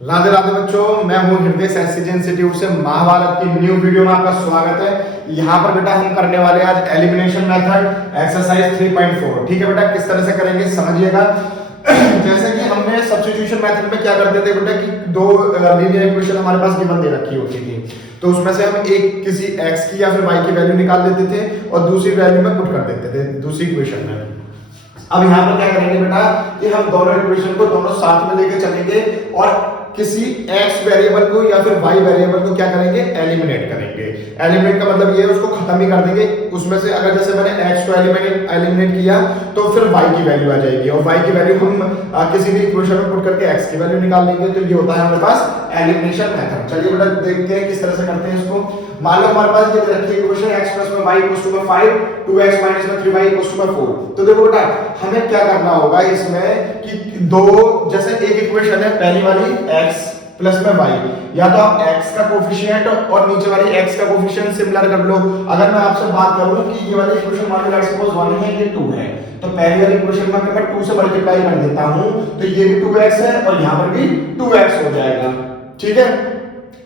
राधे राधे बच्चों, मैं हूं हृदय एससीजी इंस्टीट्यूट से। महाभारत की न्यू वीडियो में आपका स्वागत है। यहाँ पर बेटा हम करने वाले हैं आज एलिमिनेशन मेथड एक्सरसाइज 3.4। ठीक है बेटा, किस तरह से करेंगे समझिएगा। जैसे कि हमने सब्स्टिट्यूशन मेथड में क्या करते थे बेटा कि दो लीनियर इक्वेशन हमारे पास गिवन दे रखी होती थी, तो उसमें से हम एक किसी x की या फिर y की वैल्यू निकाल देते थे और दूसरी वैल्यू में पुट कर देते थे दूसरी इक्वेशन में। अब यहाँ पर क्या करेंगे बेटा कि हम दोनों इक्वेशन को दोनों साथ में लेके चलेंगे और किसी x वेरिएबल को या फिर y वेरिएबल को क्या करेंगे, एलिमिनेट करेंगे। एलिमिनेट का मतलब ये है उसको खत्म ही कर देंगे। उसमें से अगर जैसे मैंने x को एलिमिनेट किया तो फिर y की वैल्यू आ जाएगी और y की वैल्यू हम किसी भी इक्वेशन में पुट करके x की वैल्यू निकाल लेंगे। तो ये होता है हमारे पास एलिमिनेशन मेथड। चलिए बेटा देखते हैं किस तरह से करते हैं इसको। मान लो हमारे पास ये रखी है इक्वेशन x प्लस में y equals to 5, 2x minus में 3y इक्वल्स टू 4। तो देखो बेटा हमें क्या करना होगा इसमें कि दो जैसे एक इक्वेशन है पहली वाली x प्लस में y, या तो आप x का कोफिशिएंट और नीचे वाली x का कोफिशिएंट सिमिलर कर लो। अगर मैं आपसे बात करूं कि ये वाली इक्वेशन मान लो लेट्स सपोज 1 है, ये 2 है, तो पहली वाली इक्वेशन में अगर मैं 2 से मल्टीप्लाई कर देता हूं तो ये भी 2x है और यहां पर भी 2x हो जाएगा। ठीक है,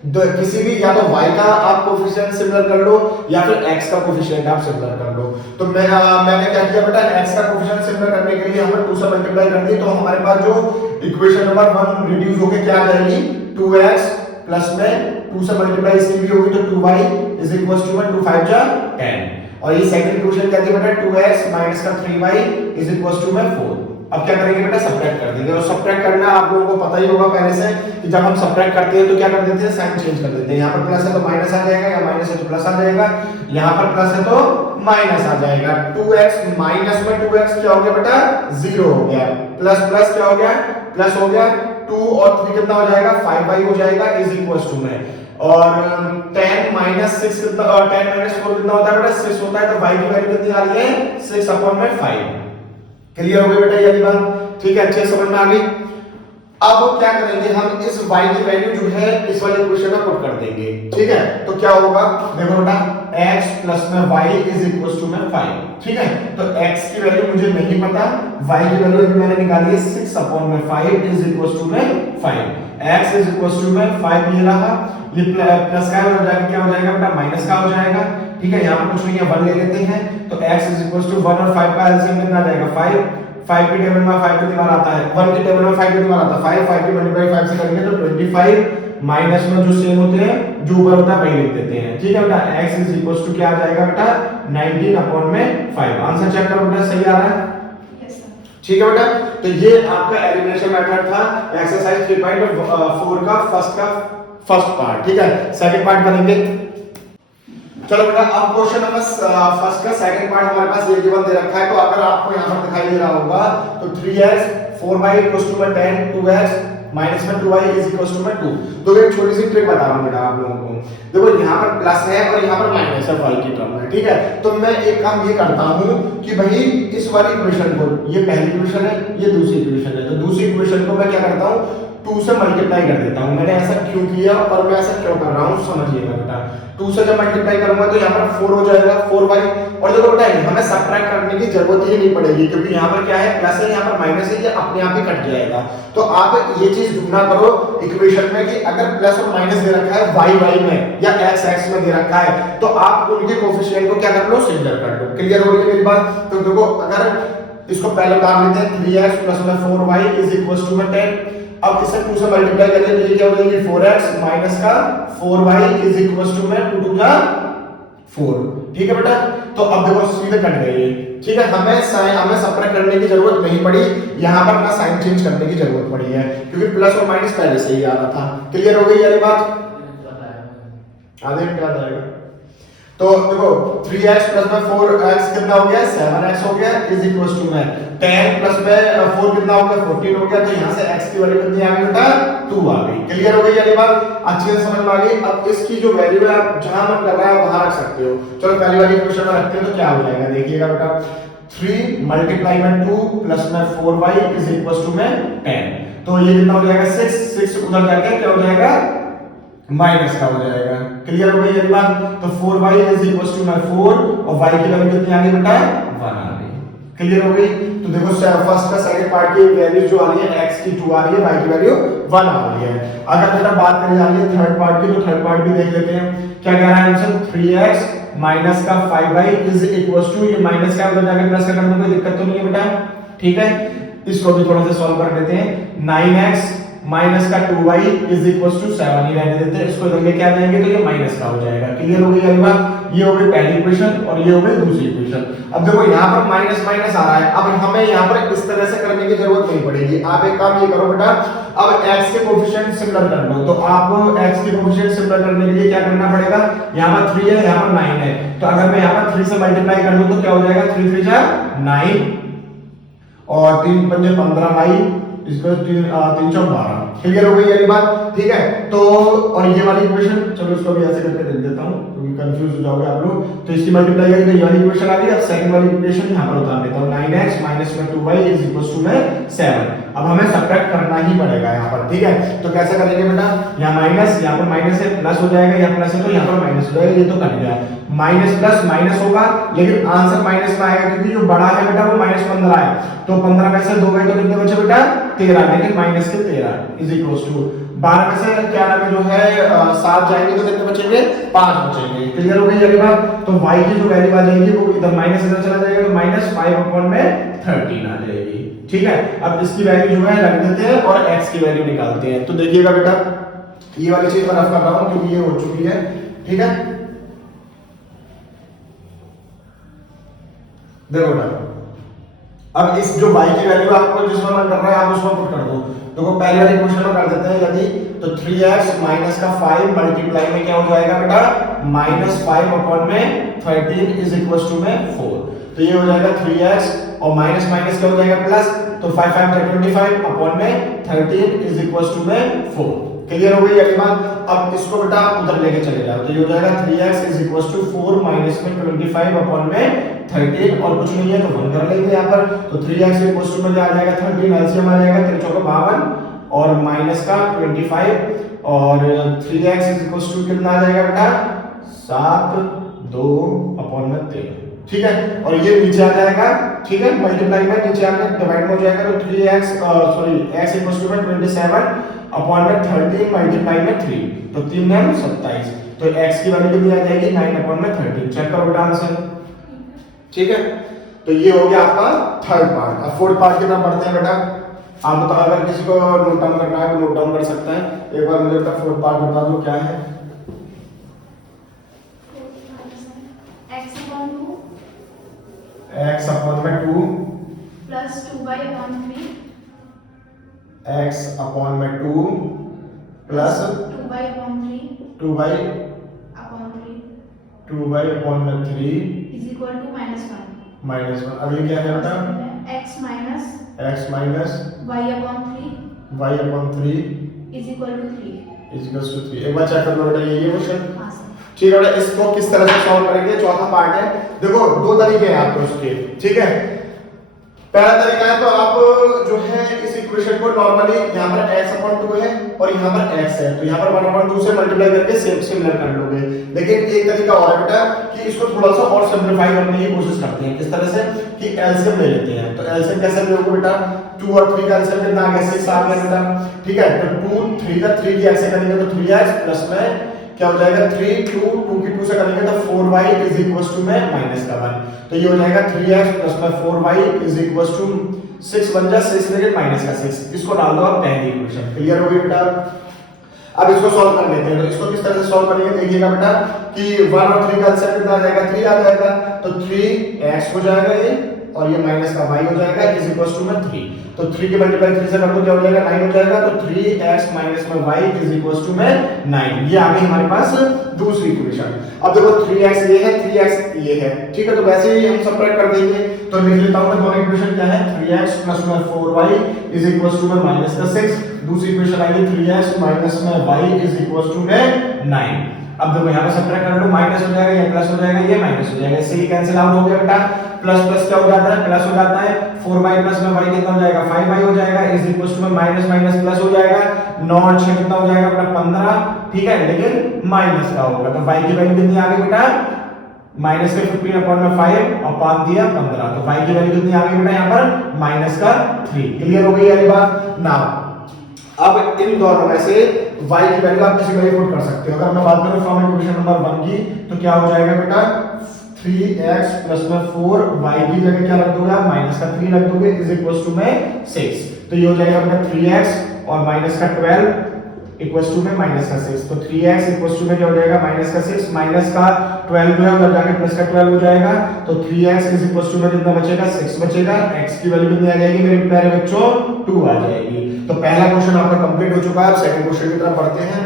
किसी भी या तो y का आप कोफिशिएंट सिमिलर कर लो या फिर x का कोफिशिएंट आप सिमिलर कर लो। तो मैंने क्या किया बेटा, x का कोफिशिएंट सिमिलर करने के लिए हमने 2 से मल्टीप्लाई कर दी, तो हमारे पास जो इक्वेशन नंबर 1 रिड्यूस होके क्या आ जाएगी, 2x प्लस में 2 से मल्टीप्लाई इसकी भी होगी तो 2y इज इक्वल्स टू 2 5 जा 10। और ये सेकंड इक्वेशन क्या थी बेटा, 2x माइनस का 3y इज इक्वल्स टू 4। अब क्या करेंगे बेटा, सब्ट्रैक्ट कर देंगे। और सब्ट्रैक्ट करना आप लोगों को पता ही होगा पहले से कि जब हम सब्ट्रैक्ट करते हैं तो क्या कर देते हैं, साइन चेंज कर देते हैं। यहाँ पर प्लस है तो माइनस आ जाएगा, या माइनस है तो प्लस आ जाएगा, यहाँ पर प्लस है तो माइनस आ जाएगा। 2x माइनस में 2x क्या हो गया बेटा, 0 हो गया, प्लस प्लस क्या हो गया, प्लस हो गया, 2 और 3 कितना हो जाएगा, 5y हो जाएगा इज इक्वल्स टू में। और 10 माइनस 6 कितना, और 10 माइनस 4 कितना होता है बेटा, 6 होता है। तो y की वैल्यू कितनी आ रही है, 6 अपॉन में 5। क्लियर हो गई बेटा ये वाली बात, ठीक है, अच्छे समझ में आ गई। अब क्या करेंगे, हम इस y की वैल्यू जो है इस वाले इक्वेशन में पुट कर देंगे। ठीक है, तो क्या होगा, देखो बेटा x प्लस में y इज इक्वल्स टू में 5। ठीक है, तो x की वैल्यू मुझे नहीं पता, y की वैल्यू अभी मैंने निकाली है 6 अपॉन में 5 इज इक्वल्स टू में 5। x इज इक्वल्स टू में 5 ये रहा, ये प्लस का हो जाएगा, क्या हो जाएगा बेटा, माइनस का हो जाएगा। ठीक है, यहाँ पर कुछ नहीं है, 1 ले लेते हैं, तो x इज इक्वल्स टू 1 और 5 का एलसीएम कितना आ जाएगा, 5। 5 के टेबल में 5 कितनी बार आता है, 1 के टेबल में 5 कितनी बार आता है, 5। 5 की मल्टीप्लाई 5 से करेंगे तो 25 माइनस में जो सेम होते हैं जो ऊपर होता है वही लिख देते हैं। ठीक है बेटा, x इज इक्वल्स टू क्या आ जाएगा बेटा, 19 अपॉन में 5। आंसर चेक करो बेटा, सही आ रहा है। ठीक है बेटा, तो ये आपका एलिमिनेशन मेथड था एक्सरसाइज 3.4 का फर्स्ट पार्ट। ठीक है, सेकंड पार्ट करेंगे। चलो बेटा, अब क्वेश्चन नंबर फर्स्ट का सेकंड पार्ट हमारे पास ये गिवन दे रखा है। तो अगर आपको यहां पर दिखाई दे रहा होगा तो 3x 4y equals to 10, 2x minus में 2y इज इक्वल्स टू 2। तो एक छोटी सी ट्रिक बता रहा हूं बेटा आप लोगों को। देखो यहाँ पर प्लस है और यहाँ पर माइनस है y की टर्म में। ठीक है, तो मैं एक काम ये करता हूं कि भाई इस वाली इक्वेशन को, ये पहली इक्वेशन है, ये दूसरी इक्वेशन है, तो दूसरी इक्वेशन को मैं क्या करता हूं, 2 से मल्टीप्लाई कर देता हूं। मैंने ऐसा क्यों किया और मैं ऐसा क्यों कर रहा हूं समझिएगा बेटा। 2 से जब मल्टीप्लाई करूंगा तो यहाँ पर 4 हो जाएगा, 4y। और देखो बेटा हमें सब्ट्रैक्ट करने की जरूरत ही नहीं पड़ेगी, क्योंकि यहाँ पर क्या है, प्लस है, यहाँ पर माइनस है, ये अपने आप ही कट जाएगा। तो आप ये चीज ढूंढना करो इक्वेशन में कि अगर प्लस और माइनस दे रखा है y में या x में दे रखा है, तो आप उनके कोफिशिएंट को क्या कर लो, सिमिलर कर लो। क्लियर हो गई मेरी बात। तो देखो अगर इसको पहले उतार लेते हैं, 3x प्लस में 4y इज इक्वल्स टू 10। अब इसे 2 से मल्टीप्लाई करेंगे तो ये क्या हो जाएगी, 4x माइनस का 4y इज इक्वल्स टू में 2 2 जा 4। ठीक है बेटा, तो अब देखो सीधे कट गए। ठीक है, हमें सब्ट्रैक्ट करने की जरूरत नहीं पड़ी, यहाँ पर ना साइन चेंज करने की जरूरत पड़ी है, क्योंकि प्लस और माइनस पहले से ही आ रहा था। क्लियर हो गई ये बात, आधे मिनट बाद आएगा। तो देखो 3x प्लस में 4x कितना हो गया, 7x हो गया इज इक्वल्स टू में 10 प्लस में 4 कितना हो गया, 14 हो गया। तो यहाँ से x की वैल्यू कितनी आ गई बेटा, 2 आ गई। क्लियर हो गई ये बात, अच्छी से समझ में आ गई। अब इसकी जो वैल्यू है आप जहां मन कर रहा है वहां रख सकते हो। चलो पहली वाली इक्वेशन में रखते हैं तो क्या हो जाएगा, देखिएगा बेटा, 3 मल्टीप्लाई में 2 प्लस में 4y इज इक्वल्स टू में 10। तो ये कितना हो जाएगा, 6 उधर जाके क्या हो जाएगा, माइनस का हो जाएगा। क्लियर हो गई ये बात। तो 4y इज इक्वल्स टू 4 और y की वैल्यू कितनी आ गई बेटा, 1 आ गई। क्लियर हो गई। तो देखो फर्स्ट का सेकंड पार्ट की वैल्यूज जो आ रही है x की 2 आ रही है, y की वैल्यू 1 आ रही है। अगर बेटा बात करें जा रही है थर्ड पार्ट की, तो थर्ड पार्ट भी देख लेते हैं। क्या कह रहा है आंसर, 3x माइनस का 5y इज इक्वल्स टू, ये माइनस का मतलब जाके प्लस का कर दो, कोई दिक्कत तो नहीं है बेटा, ठीक है। इसको भी थोड़ा सा सॉल्व कर लेते हैं। 9x माइनस का 2y इज इक्वल्स टू 7 ही रहने देते हैं, इसको इधर लेके आ जाएंगे तो ये माइनस का हो जाएगा। क्लियर हो गई ये बात, ये हो गई पहली इक्वेशन और ये हो गई दूसरी इक्वेशन। अब देखो यहाँ पर माइनस माइनस आ रहा है, अब हमें यहाँ पर इस तरह से करने की जरूरत नहीं पड़ेगी। आप एक काम ये करो बेटा, अब x के कोएफिशिएंट सिमिलर कर लो। तो आप x के कोएफिशिएंट सिमिलर करने के लिए क्या करना पड़ेगा, यहाँ पर 3 है, यहाँ पर 9 है, तो अगर मैं यहाँ पर 3 से मल्टीप्लाई कर दूं तो क्या हो जाएगा, 3 3 जा 9 और 3 पंजे 15y, इसको 3 3 चौक 12। क्लियर हो गई ये बात, ठीक है। तो और ये वाली इक्वेशन, चलो इसको भी ऐसे करके लिख देता हूं क्योंकि कंफ्यूज हो जाओगे आप लोग। तो इसकी मल्टीप्लाई करें तो ये वाली इक्वेशन आ गई। अब सेकंड वाली इक्वेशन यहां पर उतार देता हूं, 9x माइनस में 2y इज इक्वल्स टू में 7। अब हमें सब्ट्रैक्ट करना ही पड़ेगा यहां पर, ठीक है। तो कैसे करेंगे बेटा, यहां माइनस, यहां पर माइनस है, प्लस हो जाएगा, यहां प्लस है तो यहां पर माइनस हो जाएगा, ये तो कट गया। माइनस प्लस माइनस होगा, लेकिन आंसर माइनस में आएगा क्योंकि जो बड़ा है बेटा वो -15 है। तो 15 में से 2 गए तो कितने बचे बेटा, 13, लेकिन माइनस के 13 इज इक्वल्स टू 12 में से क्या नाम है जो है 7 जाएंगे तो कितने बचेंगे, 5 बचेंगे। क्लियर हो गई ये बात। तो y की जो वैल्यू आ जाएगी वो इधर माइनस इधर चला जाएगा तो -5/13 आ जाएगी, ठीक है। अब इसकी वैल्यू जो है रख देते हैं और x की वैल्यू निकालते हैं। तो देखिएगा बेटा, ये वाली चीज मैं रफ कर रहा हूं क्योंकि ये हो चुकी है, ठीक है। देखो बेटा, अब इस जो y की वैल्यू आपको जिसमें मन कर रहा है आप उसमें पुट कर दो। देखो पहले वाली क्वेश्चन में कर देते हैं यदि, तो 3x माइनस का 5 मल्टीप्लाई में क्या हो जाएगा बेटा, -5/13 इज इक्वल्स टू में 4। तो ये हो जाएगा 3x और माइनस माइनस क्या हो जाएगा प्लस, तो 5 5 25 अपॉन में 13 इज इक्वल्स टू में 4। क्लियर हो गई ये बात। अब इसको बेटा उधर लेके चले जाओ, तो ये हो जाएगा 3x is equals to 4 minus में 25 अपॉन में 13 और कुछ नहीं है तो 1 कर लेंगे यहाँ पर। तो 3x इक्वल्स टू में आ जाएगा 13, एलसीएम आ जाएगा 3 चौका 52 और माइनस का 25 और 3x इज इक्वल्स टू कितना आ जाएगा बेटा, 7 2 अपॉन में 13, ठीक है। और ये नीचे आ जाएगा, ठीक है, मल्टीप्लाई में नीचे आकर डिवाइड हो जाएगा। तो 3x sorry x equals to में 27 अपॉन में 13 मल्टीप्लाई में 3, तो 3 9 27। तो x की वैल्यू कितनी आ जाएगी, 9 अपॉन में 13। चेक करो बेटा आंसर, ठीक है। तो ये हो गया आपका थर्ड पार्ट। अब फोर्थ पार्ट की तरफ बढ़ते हैं बेटा। आप तो अगर किसी को नोट डाउन करना है तो नोट डाउन कर सकता है। एक बार मुझे बेटा फोर्थ पार्ट बता दो क्या है। x अपॉन में 2 plus 2y upon 3, x upon में 2 plus 2y upon 3 2y upon 3 2y upon में 3 इज इक्वल टू -1। -1। अगली क्या है बेटा, x minus x minus y upon 3 y upon 3 is equal to 3। Is equals to 3। एक बार check कर लो बेटा, ये क्वेश्चन, हाँ सर। ठीक है बेटा। इसको किस तरह से सॉल्व करेंगे, चौथा पार्ट है। देखो दो तरीके हैं आपके उसके, ठीक है। पहला तरीका है तो आप जो है इस इक्वेशन को नॉर्मली यहाँ पर x अपॉन 2 है और यहाँ पर x है, तो यहाँ पर 1/2 से मल्टीप्लाई करके सेम सिमिलर कर लोगे। लेकिन एक तरीका और है बेटा कि इसको थोड़ा सा और सिंपलीफाई करने की कोशिश करते हैं। किस तरह से कि एलसीएम ले लेते हैं। तो एलसीएम कैसे लोगे बेटा, 2 और 3 का एलसीएम कितना आ गया, 6 आ गया बेटा, ठीक है। तो 2 3 का 3 की ऐसे करेंगे तो 3x प्लस में क्या हो जाएगा 3 2 2 की 2 से करेंगे तो 4y इज इक्वल्स टू में -1। तो ये हो जाएगा 3x प्लस में 4y इज इक्वल्स टू 6 बन जा 6 लेकिन माइनस का 6। इसको डाल दो आप पहली इक्वेशन। क्लियर हो गई बेटा। अब इसको सॉल्व कर लेते हैं। तो इसको किस तरह से सॉल्व करेंगे देखिएगा बेटा कि 1 और 3 का आंसर कितना आ जाएगा, 3 आ जाएगा। तो 3x हो जाएगा ये और ये माइनस का y हो जाएगा इज इक्वल्स टू में 3। तो 3 की मल्टीप्लाई 3 से कर दो क्या हो जाएगा, 9 हो जाएगा। तो 3x माइनस में y इज इक्वल्स टू में 9। ये आ गई हमारे पास दूसरी इक्वेशन। अब देखो 3x ये है, 3x ये है, ठीक है। तो वैसे ही हम सबट्रैक्ट कर देंगे। तो लिख लेता हूं मैं दोनों इक्वेशन क्या है, 3x प्लस में 4y इज इक्वल्स टू में माइनस का 6। दूसरी इक्वेशन आएगी 3x माइनस में y इज इक्वल्स टू में 9। अब देखो यहाँ पे सब्ट्रैक्ट कर लो, माइनस हो जाएगा, ये प्लस हो जाएगा, ये माइनस हो जाएगा, इससे ये कैंसिल आउट हो गया बेटा। प्लस प्लस क्या हो जाता है, प्लस हो जाता है। 4y प्लस में y कितना हो जाएगा, 5y हो जाएगा इज इक्वल्स टू में माइनस माइनस प्लस हो जाएगा। 9 और 6 कितना हो जाएगा बेटा 15, ठीक है, लेकिन माइनस का होगा। तो y की वैल्यू कितनी आ गई बेटा माइनस के 15/5 और 5 दिया 15, तो y की वैल्यू कितनी आ गई बेटा यहाँ पर माइनस का 3। क्लियर हो गई वाली बात ना। अब इन दोनों में से y की वैल्यू आप किसी को भी पुट कर सकते हो। अगर मैं बात करूं फ्रॉम इक्वेशन नंबर 1 की, तो क्या हो जाएगा बेटा 3x + 4, y की जगह क्या रख दोगे आप माइनस का 3 रख दोगे, इज इक्वल टू में 6। तो ये हो जाएगा बेटा 3x और माइनस का 12 इक्वल टू में माइनस का 6। तो 3x इक्वल टू में क्या हो जाएगा माइनस का 6, माइनस का 12 जो है उधर जाके प्लस का 12 हो जाएगा। तो 3x इज इक्वल टू में कितना बचेगा 6 बचेगा। x की वैल्यू कितनी आ जाएगी मेरे प्यारे बच्चों 2 आ जाएगी। तो पहला क्वेश्चन आपका कंप्लीट हो चुका है। अब सेकंड क्वेश्चन की तरफ बढ़ते हैं।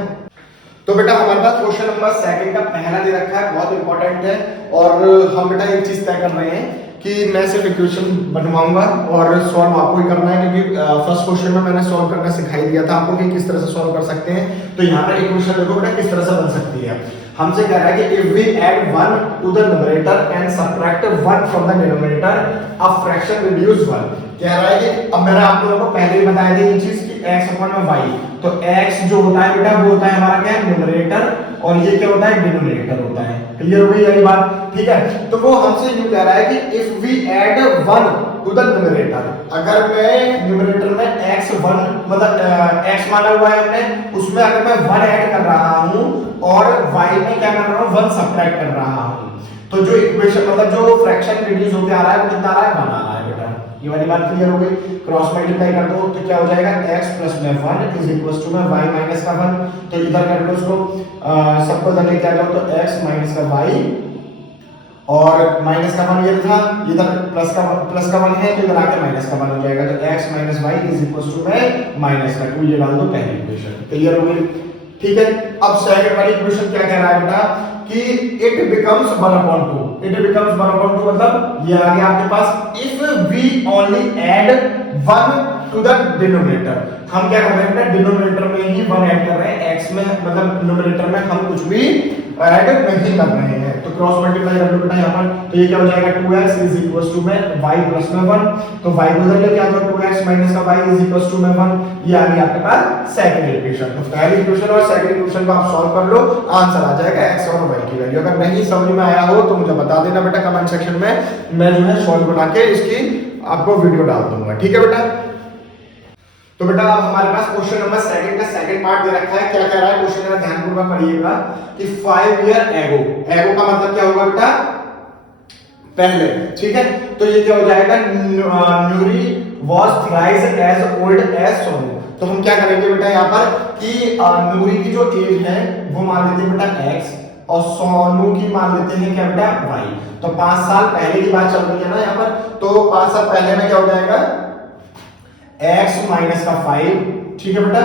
तो बेटा हमारे पास क्वेश्चन नंबर सेकंड का पहला दे रखा है, बहुत इंपॉर्टेंट है। और हम बेटा एक चीज तय कर रहे हैं कि मैं सिर्फ इक्वेशन बनवाऊंगा और सॉल्व आपको ही करना है, क्योंकि फर्स्ट क्वेश्चन में मैंने सॉल्व करना सिखाई दिया था आपको कि किस तरह से सॉल्व कर सकते हैं। तो यहाँ पर एक क्वेश्चन देखो बेटा किस तरह से बन सकती है। हमसे कह रहा है कि if we add 1 to the numerator and subtract 1 from the denominator a fraction reduce 1। कह रहा है कि अब मैंने आप लोगों को पहले ही बताया था ये चीज कि x/y, तो x जो होता है बेटा वो होता है हमारा क्या न्यूमरेटर, और ये क्या होता है डिनोमिनेटर होता है। क्लियर हो गई यही बात, ठीक है। तो वो हमसे यूं कह रहा है कि if we add 1 to the numerator, अगर मैं न्यूमरेटर में x1 मतलब x माना हुआ है हमने, उसमें अगर मैं 1 ऐड कर रहा हूं और y में क्या कर रहा हूं 1 सबट्रैक्ट कर रहा हूं, तो जो इक्वेशन मतलब जो फ्रैक्शन रिड्यूस होके आ रहा है वो कितना आ रहा है 1 आ रहा है बेटा। ये वाली बात क्लियर हो गई। क्रॉस मल्टीप्लाई कर दो तो क्या हो जाएगा x + में 1 इज इक्वल टू में y माइनस का 1। तो इधर कर लो उसको सबको इधर लेके आ जाओ, तो x माइनस का y और माइनस का 1 ये था, इधर प्लस का 1 है, तो इधर आके माइनस का 1 हो जाएगा। तो x - y is equal to में माइनस का 2, ये डाल दो पहली इक्वेशन। क्लियर हो गई, ठीक है। अब सेकंड वाली इक्वेशन क्या कह रहा है बेटा कि इट बिकम्स 1/2। इट बिकम्स 1/2 मतलब ये आ गया आपके पास if we only add 1 to the denominator. हम क्या कर रहे हैं बेटा डिनोमिनेटर में ही 1 ऐड कर रहे हैं, x में मतलब न्यूमरेटर में हम कुछ भी ऐड नहीं कर रहे हैं। तो क्रॉस मल्टीप्लाई कर लो बेटा यहाँ पर, तो ये क्या हो जाएगा 2x इज इक्वल टू में y + में 1। तो y को इधर लेके आ जाओ, 2x माइनस का y इज इक्वल टू में 1। ये आ गई आपके पास सेकंड इक्वेशन। तो पहली इक्वेशन और सेकंड इक्वेशन को आप सॉल्व कर लो, आंसर आ जाएगा x और y की वैल्यू। अगर नहीं समझ में आया हो तो मुझे बता देना बेटा कमेंट सेक्शन में, मैं जो है सॉल्व बना के इसकी आपको वीडियो डाल दूंगा, ठीक है बेटा। तो बेटा अब हमारे पास क्वेश्चन नंबर सेकंड का सेकंड पार्ट दे रखा है। क्या कह रहा है क्वेश्चन जरा ध्यानपूर्वक पढ़िएगा कि 5 ईयर एगो, एगो का मतलब क्या होगा बेटा पहले, ठीक है। तो ये क्या हो जाएगा Nuri was thrice as old as Sonu. तो हम क्या करेंगे बेटा यहाँ पर कि नूरी की जो एज है वो मान लेते हैं बेटा x और सोनू की मान लेते हैं क्या बेटा y। तो 5 साल पहले की बात चल रही है ना यहाँ पर, तो 5 साल पहले में क्या हो जाएगा x माइनस का 5, ठीक है बेटा।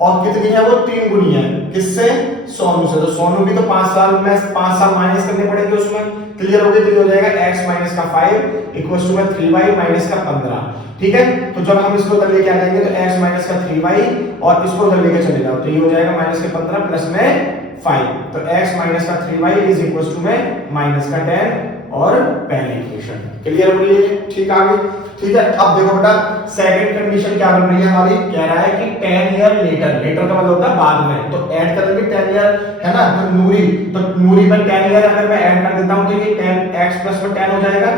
और कितनी है वो 3 गुनी है किससे सोनू से। तो सोनू भी तो 5 साल में 5 साल माइनस करने पड़ेंगे उसमें। क्लियर हो गई, तो ये हो जाएगा x माइनस का 5 इक्वल टू में 3y माइनस का 15, ठीक है। तो जब हम इसको उधर लेके आ जाएंगे तो x माइनस का 3y और इसको उधर लेके चले जाओ तो ये हो जाएगा माइनस के 15 प्लस में 5। तो x माइनस का 3y इज इक्वल टू में माइनस का 10 और पहली इक्वेशन। क्लियर हो गई, ठीक आ गई, ठीक है। अब देखो बेटा सेकंड कंडीशन क्या बन रही है हमारी, कह रहा है कि 10 ईयर लेटर, लेटर का मतलब होता है बाद में, तो ऐड करेंगे 10 ईयर है ना। तो नूरी पर 10 ईयर अगर मैं ऐड कर देता हूं तो ये 10x प्लस में 10 हो जाएगा।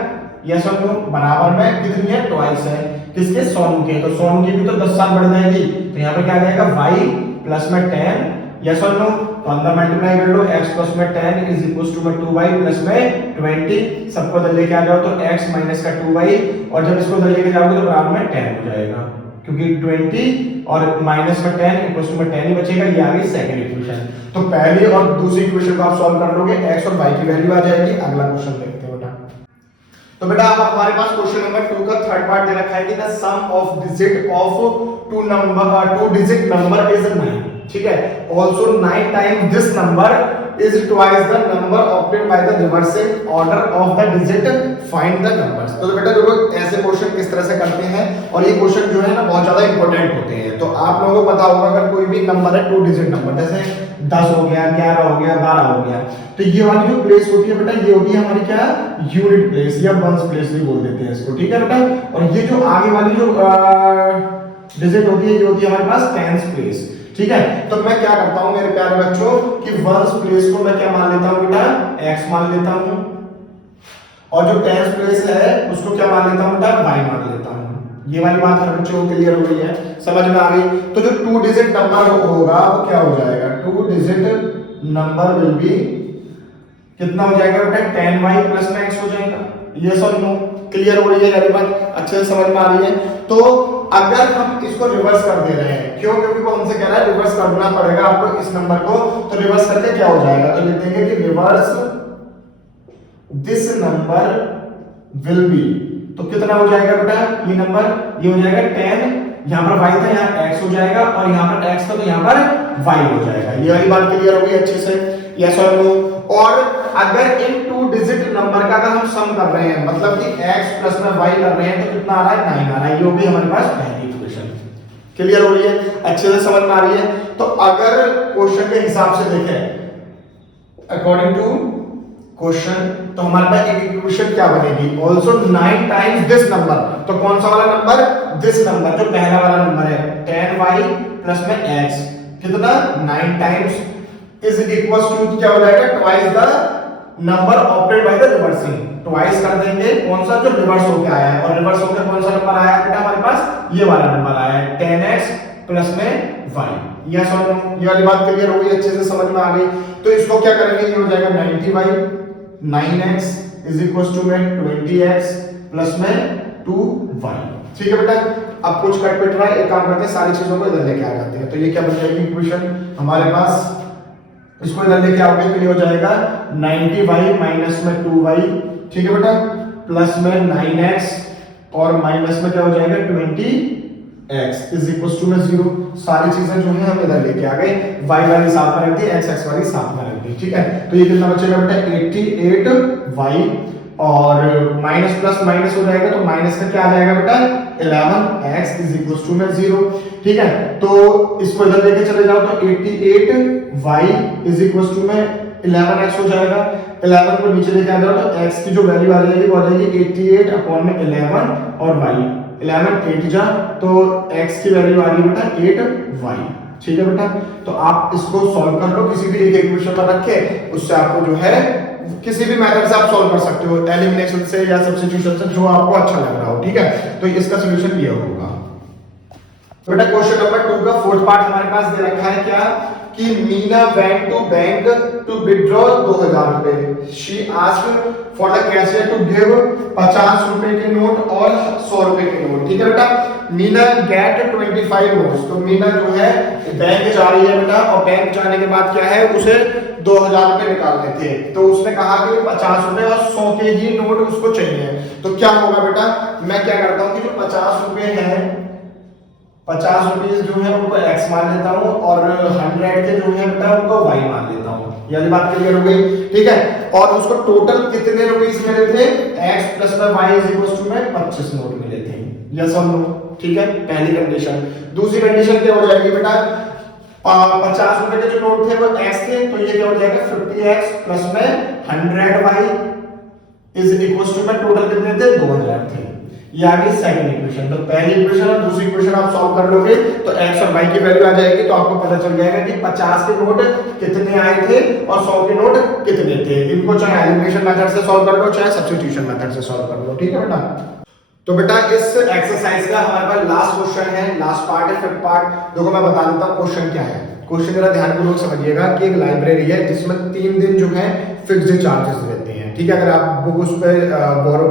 यस और नो बराबर में कितनी है ट्वाइस है किसके सोनू के। तो सोनू की भी तो 10 साल बढ़ जाएगी, तो यहाँ पे क्या आ जाएगा y प्लस में 10। यस और नो, तो अंदर मल्टीप्लाई कर लो x प्लस में 10 इज इक्वल टू में 2y प्लस में 20। सबको इधर लेके आ जाओ तो x माइनस का 2y और जब इसको इधर लेके जाओगे तो बराबर में 10 हो जाएगा, क्योंकि 20 और माइनस में 10 इक्वल टू में 10 ही बचेगा। ये आ गई सेकंड इक्वेशन। तो पहली और दूसरी इक्वेशन को आप सॉल्व कर लोगे, x और y की वैल्यू आ जाएगी। अगला क्वेश्चन देखते हैं बेटा। तो बेटा अब हमारे पास क्वेश्चन नंबर 2 का थर्ड पार्ट दे रखा है कि the sum of digit of two digit number is 9, ठीक है। Also 9 times this number is twice the number obtained by the reversing order of the digit, find the numbers. तो बेटा देखो ऐसे क्वेश्चन किस तरह से करते हैं, और ये क्वेश्चन जो है ना बहुत ज्यादा इंपॉर्टेंट होते हैं। तो आप लोगों को पता होगा अगर कोई भी नंबर है 2 डिजिट नंबर, जैसे 10 हो गया, 11 हो गया, 12 हो गया, तो ये वाली जो प्लेस होती है बेटा ये होती है हमारी क्या यूनिट प्लेस या वंस प्लेस भी बोल देते हैं इसको, ठीक है बेटा। और ये जो आगे वाली जो डिजिट होती है ये होती है हमारे पास टेंस प्लेस, ठीक है। तो मैं क्या करता हूं मेरे प्यारे बच्चों कि वंस प्लेस को मैं क्या मान लेता हूं बेटा x मान लेता हूं, और जो टेंस प्लेस है उसको क्या मान लेता हूँ बेटा, y मान लेता हूँ। ये वाली बात हर बच्चे को क्लियर हो गई है, समझ में आ गई। तो जो 2 डिजिट नंबर होगा वो क्या हो जाएगा, 2 डिजिट नंबर विल बी कितना हो जाएगा बेटा, 10y प्लस में x हो जाएगा। यस और नो, क्लियर हो रही है यानी बात, अच्छे से समझ में आ रही है। तो अगर हम इसको रिवर्स कर दे रहे हैं, क्यों, क्योंकि वो हमसे कह रहा है रिवर्स करना पड़ेगा आपको इस नंबर को, तो रिवर्स करके क्या हो जाएगा, तो लिख देंगे कि reverse this number will be, तो कितना हो जाएगा बेटा ये नंबर, ये हो जाएगा 10, यहाँ पर y था यहाँ x हो जाएगा, और यहाँ पर x था तो यहाँ पर y हो जाएगा। ये वाली बात क्लियर हो गई अच्छे से, यस और नो। और अगर इन 2 डिजिट नंबर का अगर हम सम कर रहे हैं, मतलब कि x प्लस में y कर रहे हैं, तो कितना आ रहा है, 9 आ रहा है। ये भी हमारे पास पहली इक्वेशन क्लियर हो रही है, अच्छे से समझ में आ रही है। तो अगर क्वेश्चन के हिसाब से देखें अकॉर्डिंग टू क्वेश्चन, तो हमारे पास एक इक्वेशन क्या बनेगी, ऑल्सो 9 टाइम्स दिस नंबर, तो कौन सा वाला नंबर, दिस नंबर जो पहला वाला नंबर है 10y प्लस में x, कितना 9 टाइम्स इज इक्वल्स टू क्या हो जाएगा, twice the number operated by the reversing, twice कर देंगे कौन सा, जो रिवर्स होके आया है। और रिवर्स होकर कौन सा नंबर आया बेटा हमारे पास, ये वाला नंबर आया है 10x प्लस में y। यस और नो, ये वाली बात क्लियर हो गई, अच्छे से समझ में आ गई। तो इसको क्या करेंगे, ये हो जाएगा 90y 9x is equals to में 20x प्लस में 2y। ठीक है बेटा, अब कुछ कट पिट रहा है, एक काम करते हैं सारी चीजों को इधर लेके आ जाते हैं। तो ये क्या बन जाएगी इक्वेशन हमारे पास, इसको इधर लेके आओगे तो ये हो जाएगा 90y माइनस में 2y, ठीक है बेटा, प्लस में 9x और माइनस में क्या हो जाएगा 20x इज इक्वल्स टू में 0। सारी चीजें जो है हम इधर लेके आ गए, y वाली साथ में रख दी, x वाली साथ में रख दी, ठीक है। तो ये कितना बचेगा बेटा 88y, और माइनस प्लस माइनस हो जाएगा, तो माइनस में क्या आ जाएगा बेटा 11x इज इक्वल्स टू में 0, ठीक है। तो इसको इधर लेके चले जाओ तो 88y इज इक्वल्स टू में 11x हो जाएगा, 11 को नीचे लेके आ जाओ तो x की जो वैल्यू आ जाएगी वो आ जाएगी 88 अपॉन में 11 और y 11 8 जा, तो x की वैल्यू आ रही है बेटा 8y, ठीक है बेटा। तो आप इसको सॉल्व कर लो किसी भी एक इक्वेशन पर रख के, उससे आपको जो है किसी भी मेथड से आप सॉल्व कर सकते हो, एलिमिनेशन से या सब्स्टिट्यूशन से, जो आपको अच्छा लग रहा हो, ठीक है। तो इसका सॉल्यूशन ये होगा। तो बेटा क्वेश्चन नंबर 2 का फोर्थ पार्ट हमारे पास दे रखा है क्या, कि Meena went to bank to withdraw 2000 रुपए, she asked for the cashier to give 50 रुपए के नोट और 100 रुपए के नोट, ठीक है बेटा। मीना गेट 25 नोट्स, तो मीना जो है बैंक जा रही है बेटा, और बैंक जाने के बाद क्या है, उसे 2000 रुपए निकालने थे, तो उसने कहा कि 50 रुपए और 100 के ही नोट उसको चाहिए। तो क्या होगा बेटा, मैं क्या करता हूँ कि जो 50 रुपए हैं, 50 रुपीज जो है उनको x मान लेता हूँ, और 100 के जो है बेटा उनको y मान लेता हूँ। ये बात क्लियर हो गई, ठीक है। और उसको टोटल कितने रुपीस मिले थे, x प्लस में y इज इक्वल्स टू में 25 नोट मिले थे, यस और नो, ठीक है, पहली कंडीशन। दूसरी कंडीशन क्या हो जाएगी बेटा, 50 रुपए के जो नोट थे वो x थे, तो ये क्या हो जाएगा 50x प्लस में 100y इज इक्वल्स टू में टोटल कितने थे 2000 थे। ये आ गई सेकंड इक्वेशन। तो पहली इक्वेशन और दूसरी इक्वेशन आप सॉल्व कर लोगे तो x और y की वैल्यू आ जाएगी, तो आपको पता चल जाएगा कि 50 के नोट कितने आए थे और 100 के नोट कितने थे। इनको चाहे एलिमिनेशन मेथड से सॉल्व कर लो, चाहे सब्स्टिट्यूशन मेथड से सॉल्व कर लो, ठीक है बेटा। तो बेटा इस एक्सरसाइज का हमारे पास लास्ट क्वेश्चन है, लास्ट पार्ट है, फिफ्थ पार्ट। देखो मैं बता देता हूं क्वेश्चन क्या है। क्वेश्चन जरा ध्यानपूर्वक समझिएगा कि एक लाइब्रेरी है जिसमें 3 दिन जो है फिक्स्ड चार्जेस रहते हैं, ठीक है। अगर आप बुक उस पे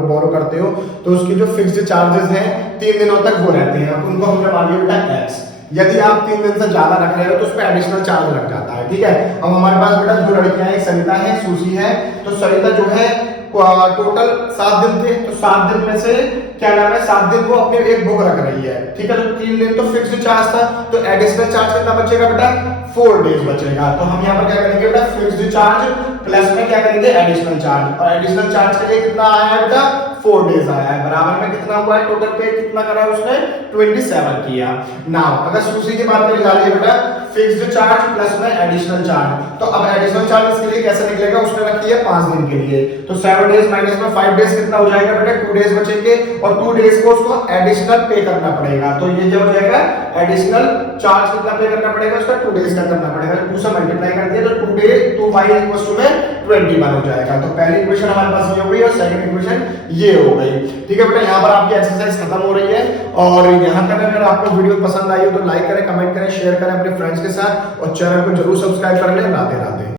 बोरो करते हो तो उसकी जो फिक्स्ड चार्जेस हैं 3 दिनों तक वो रहते हैं, उनको हमने मान लिया बेटा x। यदि आप 3 दिन से ज्यादा रख रहे हो तो उस पर एडिशनल चार्ज लग जाता है, ठीक है। अब हमारे पास बेटा 2 लड़कियां हैं, सरिता है, सुशी है। तो सरिता जो है टोटल 7 दिन थे, तो 7 दिन में से क्या नाम है 7 दिन वो अपने एक बुक रख रही है, ठीक है। तो 3 दिन तो फिक्स्ड चार्ज था, तो एडिशनल चार्ज कितना बचेगा बेटा 4 डेज बचेगा। तो हम यहाँ पर क्या करेंगे बेटा फिक्स्ड चार्ज प्लस में क्या करेंगे एडिशनल चार्ज, और एडिशनल चार्ज के लिए कितना आया है बेटा 4 डेज आया है, बराबर में कितना हुआ है टोटल पे कितना करा है उसने 27 किया। नाउ अगर सुशी की बात करी जा रही है बेटा फिक्स्ड चार्ज प्लस में एडिशनल चार्ज, तो अब एडिशनल चार्ज इसके लिए कैसे निकलेगा, उसने रखी है 5 दिन के लिए, तो 7 डेज माइनस में 5 डेज कितना हो जाएगा बेटा 2 डेज बचेंगे, और 2 डेज को उसको एडिशनल पे करना पड़ेगा। तो ये क्या हो जाएगा एडिशनल चार्ज कितना पे करना पड़ेगा उसका 2 डेज का करना पड़ेगा, 2 से मल्टीप्लाई कर दिया तो 2 डे 2y इक्वल्स टू में 21 हो जाएगा। तो पहली इक्वेशन हमारे पास ये हो गई और सेकंड इक्वेशन ये हो गई। ठीक है बेटा, यहाँ पर आपकी एक्सरसाइज खत्म हो रही है। और यहाँ तक अगर आपको वीडियो पसंद आई हो तो लाइक करें, कमेंट करें, शेयर करें अपने फ्रेंड्स के साथ और चैनल को जरूर सब्सक्राइब कर लें। राधे राधे।